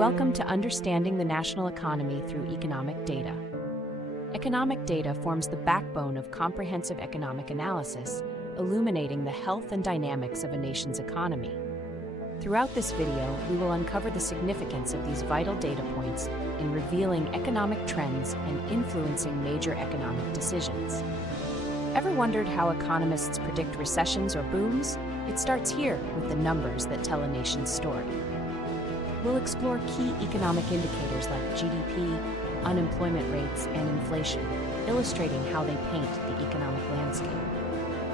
Welcome to Understanding the National Economy Through Economic Data. Economic data forms the backbone of comprehensive economic analysis, illuminating the health and dynamics of a nation's economy. Throughout this video, we will uncover the significance of these vital data points in revealing economic trends and influencing major economic decisions. Ever wondered how economists predict recessions or booms? It starts here with the numbers that tell a nation's story. We'll explore key economic indicators like GDP, unemployment rates, and inflation, illustrating how they paint the economic landscape.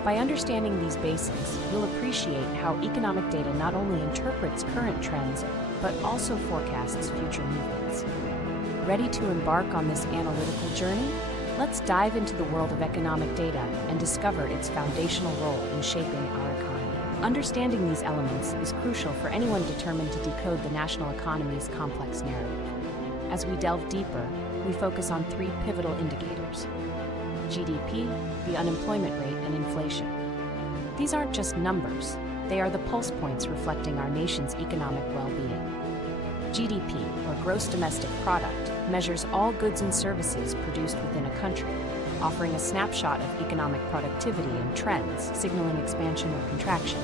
By understanding these basics, you'll appreciate how economic data not only interprets current trends, but also forecasts future movements. Ready to embark on this analytical journey? Let's dive into the world of economic data and discover its foundational role in shaping our economy. Understanding these elements is crucial for anyone determined to decode the national economy's complex narrative. As we delve deeper, we focus on three pivotal indicators: GDP, the unemployment rate, and inflation. These aren't just numbers, they are the pulse points reflecting our nation's economic well-being. GDP, or gross domestic product, measures all goods and services produced within a country, offering a snapshot of economic productivity and trends, signaling expansion or contraction.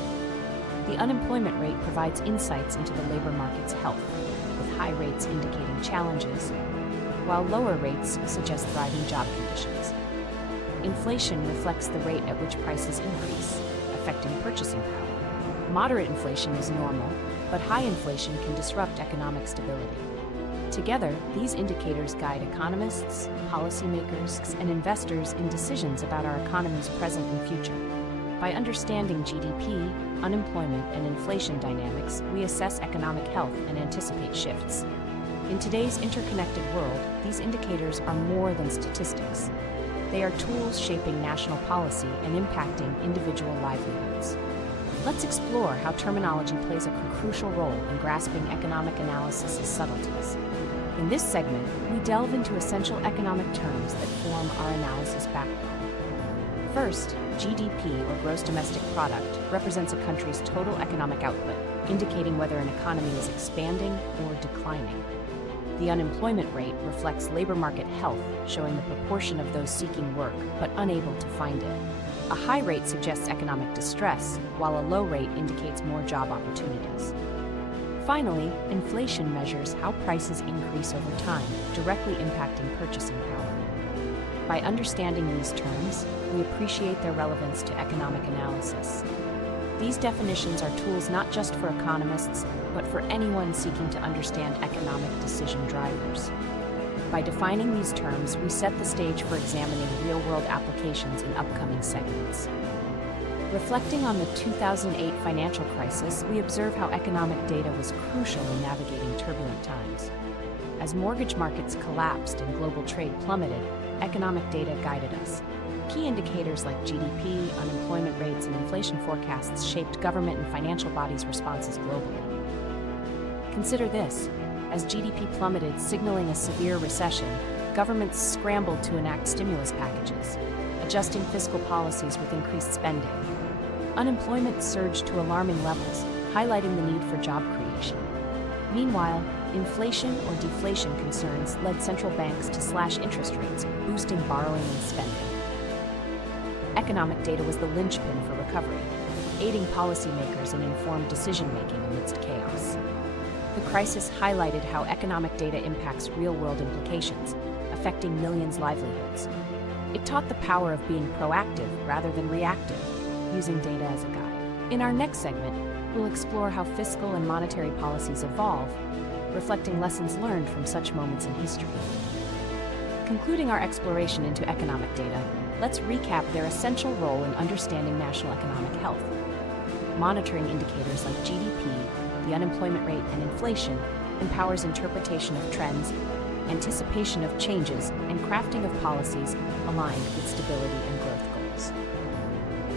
The unemployment rate provides insights into the labor market's health, with high rates indicating challenges, while lower rates suggest thriving job conditions. Inflation reflects the rate at which prices increase, affecting purchasing power. Moderate inflation is normal, but high inflation can disrupt economic stability. Together, these indicators guide economists, policymakers, and investors in decisions about our economy's present and future. By understanding GDP, unemployment, and inflation dynamics, we assess economic health and anticipate shifts. In today's interconnected world, these indicators are more than statistics. They are tools shaping national policy and impacting individual livelihoods. Let's explore how terminology plays a crucial role in grasping economic analysis's subtleties. In this segment, we delve into essential economic terms that form our analysis backbone. First, GDP, or gross domestic product, represents a country's total economic output, indicating whether an economy is expanding or declining. The unemployment rate reflects labor market health, showing the proportion of those seeking work but unable to find it. A high rate suggests economic distress, while a low rate indicates more job opportunities. Finally, inflation measures how prices increase over time, directly impacting purchasing power. By understanding these terms, we appreciate their relevance to economic analysis. These definitions are tools not just for economists, but for anyone seeking to understand economic decision drivers. By defining these terms, we set the stage for examining real-world applications in upcoming segments. Reflecting on the 2008 financial crisis, we observe how economic data was crucial in navigating turbulent times. As mortgage markets collapsed and global trade plummeted, economic data guided us. Key indicators like GDP, unemployment rates, and inflation forecasts shaped government and financial bodies' responses globally. Consider this: as GDP plummeted, signaling a severe recession, governments scrambled to enact stimulus packages, adjusting fiscal policies with increased spending. Unemployment surged to alarming levels, highlighting the need for job creation. Meanwhile, inflation or deflation concerns led central banks to slash interest rates, boosting borrowing and spending. Economic data was the linchpin for recovery, aiding policymakers in informed decision-making amidst chaos. The crisis highlighted how economic data impacts real-world implications, affecting millions' livelihoods. It taught the power of being proactive rather than reactive, using data as a guide. In our next segment, we'll explore how fiscal and monetary policies evolve, reflecting lessons learned from such moments in history. Concluding our exploration into economic data, let's recap their essential role in understanding national economic health. Monitoring indicators like GDP, the unemployment rate, and inflation empowers interpretation of trends, anticipation of changes, and crafting of policies aligned with stability and growth goals.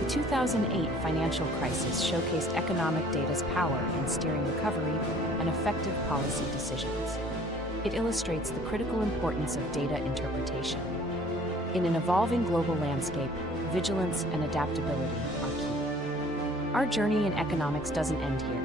The 2008 financial crisis showcased economic data's power in steering recovery and effective policy decisions. It illustrates the critical importance of data interpretation. In an evolving global landscape, vigilance and adaptability are key. Our journey in economics doesn't end here.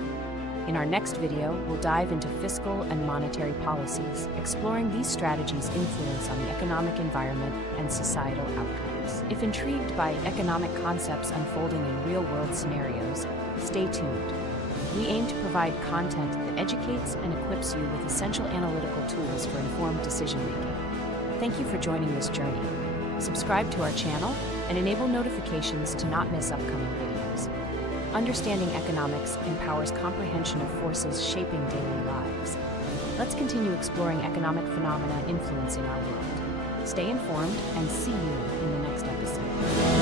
In our next video, we'll dive into fiscal and monetary policies, exploring these strategies' influence on the economic environment and societal outcomes. If intrigued by economic concepts unfolding in real-world scenarios, stay tuned. We aim to provide content that educates and equips you with essential analytical tools for informed decision-making. Thank you for joining this journey. Subscribe to our channel and enable notifications to not miss upcoming videos. Understanding economics empowers comprehension of forces shaping daily lives. Let's continue exploring economic phenomena influencing our world. Stay informed and see you in the next episode.